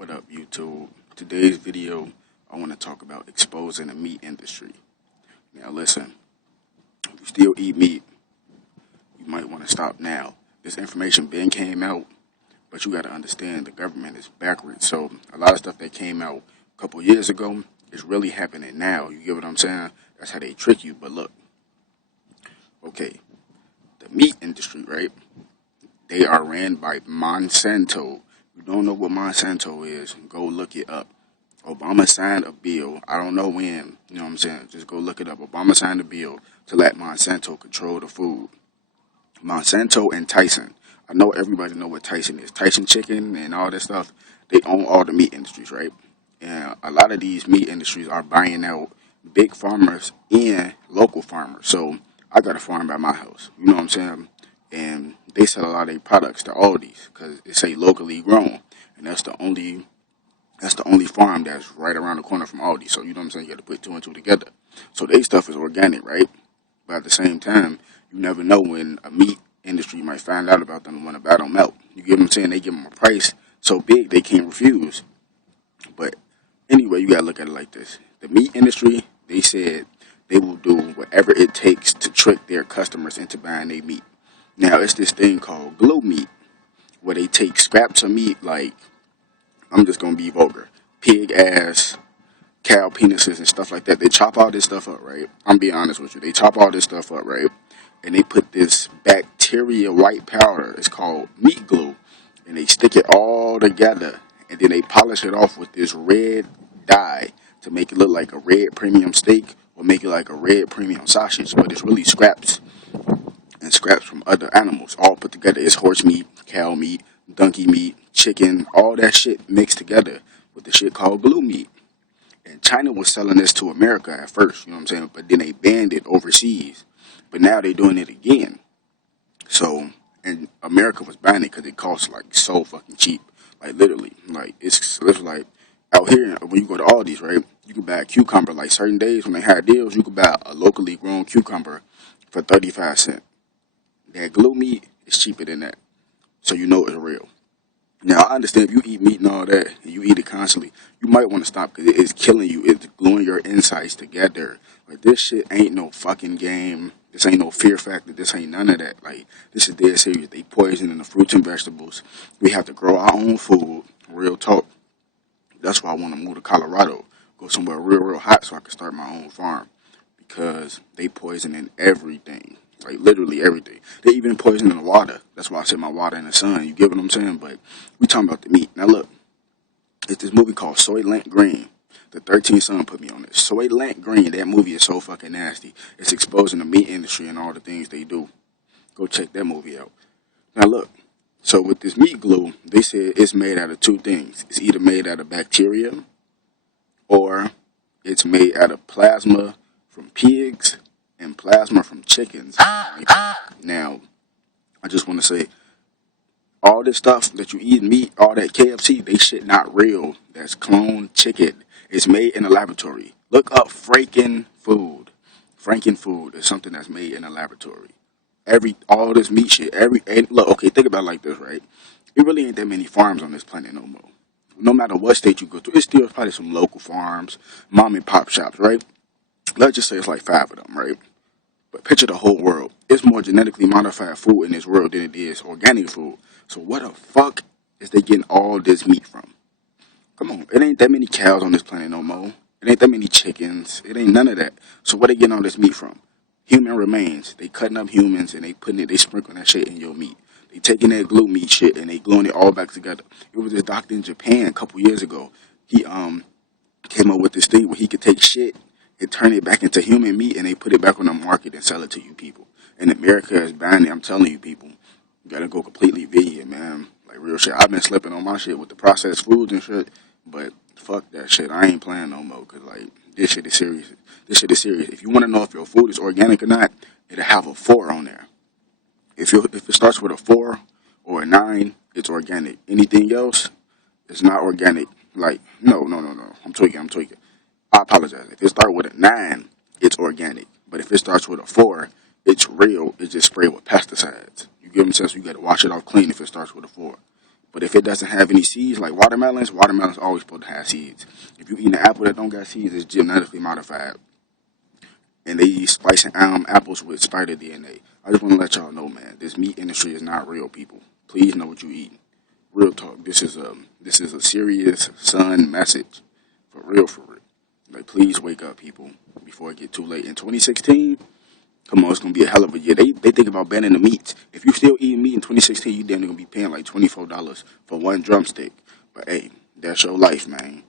What up, YouTube? Today's video, I want to talk about exposing the meat industry. Now, listen, if you still eat meat, you might want to stop now. This information been came out, but you got to understand the government is backwards. So, a lot of stuff that came out a couple years ago is really happening now. You get what I'm saying? That's how they trick you. But look, okay, the meat industry, right? They are ran by Monsanto. You don't know what Monsanto is, go look it up. Obama signed a bill. I don't know when. You know what I'm saying? Just go look it up. Obama signed a bill to let Monsanto control the food. Monsanto and Tyson. I know everybody know what Tyson is. Tyson chicken and all that stuff. They own all the meat industries, right? And a lot of these meat industries are buying out big farmers and local farmers. So I got a farm by my house. You know what I'm saying? And they sell a lot of their products to Aldi's because it say locally grown, and that's the only farm that's right around the corner from Aldi. So you know what I'm saying? You got to put two and two together. So their stuff is organic, right? But at the same time, you never know when a meat industry might find out about them and want to buy them out. You get what I'm saying? They give them a price so big they can't refuse. But anyway, you got to look at it like this. The meat industry, they said they will do whatever it takes to trick their customers into buying their meat. Now, it's this thing called glue meat, where they take scraps of meat, like, I'm just going to be vulgar, pig ass, cow penises, and stuff like that. They chop all this stuff up, right? I'm being honest with you. They chop all this stuff up, right? And they put this bacteria white powder, it's called meat glue, and they stick it all together, and then they polish it off with this red dye to make it look like a red premium steak or make it like a red premium sausage, but it's really scraps and scraps from other animals all put together. It's horse meat, cow meat, donkey meat, chicken, all that shit mixed together with the shit called glue meat. And China was selling this to America at first, you know what I'm saying? But then they banned it overseas. But now they're doing it again. So, and America was buying it because it costs like so fucking cheap. Like literally, like it's like out here when you go to Aldi's, right? You can buy a cucumber. Like certain days when they had deals, you could buy a locally grown cucumber for 35 cents. That glue meat is cheaper than that. So you know it's real. Now, I understand if you eat meat and all that, and you eat it constantly, you might want to stop because it's killing you. It's gluing your insides together. Like, this shit ain't no fucking game. This ain't no fear factor. This ain't none of that. Like, this is dead serious. They poisoning the fruits and vegetables. We have to grow our own food. Real talk. That's why I want to move to Colorado. Go somewhere real hot so I can start my own farm. Because they poisoning everything. Like, literally everything. They even poisoning the water. That's why I said my water in the sun. You get what I'm saying? But we talking about the meat. Now, look. It's this movie called Soylent Green. The 13th Son put me on this. Soylent Green. That movie is so fucking nasty. It's exposing the meat industry and all the things they do. Go check that movie out. Now, look. So, with this meat glue, they said it's made out of two things. It's either made out of bacteria or it's made out of plasma from pigs and plasma from chickens. Now, I just want to say, all this stuff that you eat, meat, all that KFC, they shit not real. That's cloned chicken. It's made in a laboratory. Look up Franken food. Franken food is something that's made in a laboratory. All this meat shit, look, okay, think about it like this, right? It really ain't that many farms on this planet no more. No matter what state you go to, it's still probably some local farms, mom and pop shops, right? Let's just say it's like 5 of them, right? But picture the whole world. It's more genetically modified food in this world than it is organic food. So where the fuck is they getting all this meat from? Come on, it ain't that many cows on this planet no more. It ain't that many chickens. It ain't none of that. So where they getting all this meat from? Human remains. They cutting up humans and they sprinkling that shit in your meat. They taking that glue meat shit and they gluing it all back together. It was this doctor in Japan a couple years ago. He came up with this thing where he could take shit and turn it back into human meat and they put it back on the market and sell it to you people. And America is buying it. I'm telling you people, you gotta go completely vegan, man. Like real shit. I've been slipping on my shit with the processed foods and shit, but fuck that shit. I ain't playing no more because like this shit is serious. This shit is serious. If you want to know if your food is organic or not, it'll have a 4 on there. If it starts with a 4 or a 9, it's organic. Anything else, it's not organic. Like no. I'm tweaking. I apologize. If it starts with a 9, it's organic. But if it starts with a 4, it's real. It's just sprayed with pesticides. You get what I'm saying? So you got to wash it off clean if it starts with a 4. But if it doesn't have any seeds, like watermelons always supposed to have seeds. If you eat an apple that don't got seeds, it's genetically modified. And they use splicing apples with spider DNA. I just want to let y'all know, man, this meat industry is not real, people. Please know what you eat. Real talk. This is a serious sun message. For real, for real. Like, please wake up, people, before it get too late. In 2016, come on, it's going to be a hell of a year. They think about banning the meat. If you still eating meat in 2016, you damn near going to be paying like $24 for one drumstick. But, hey, that's your life, man.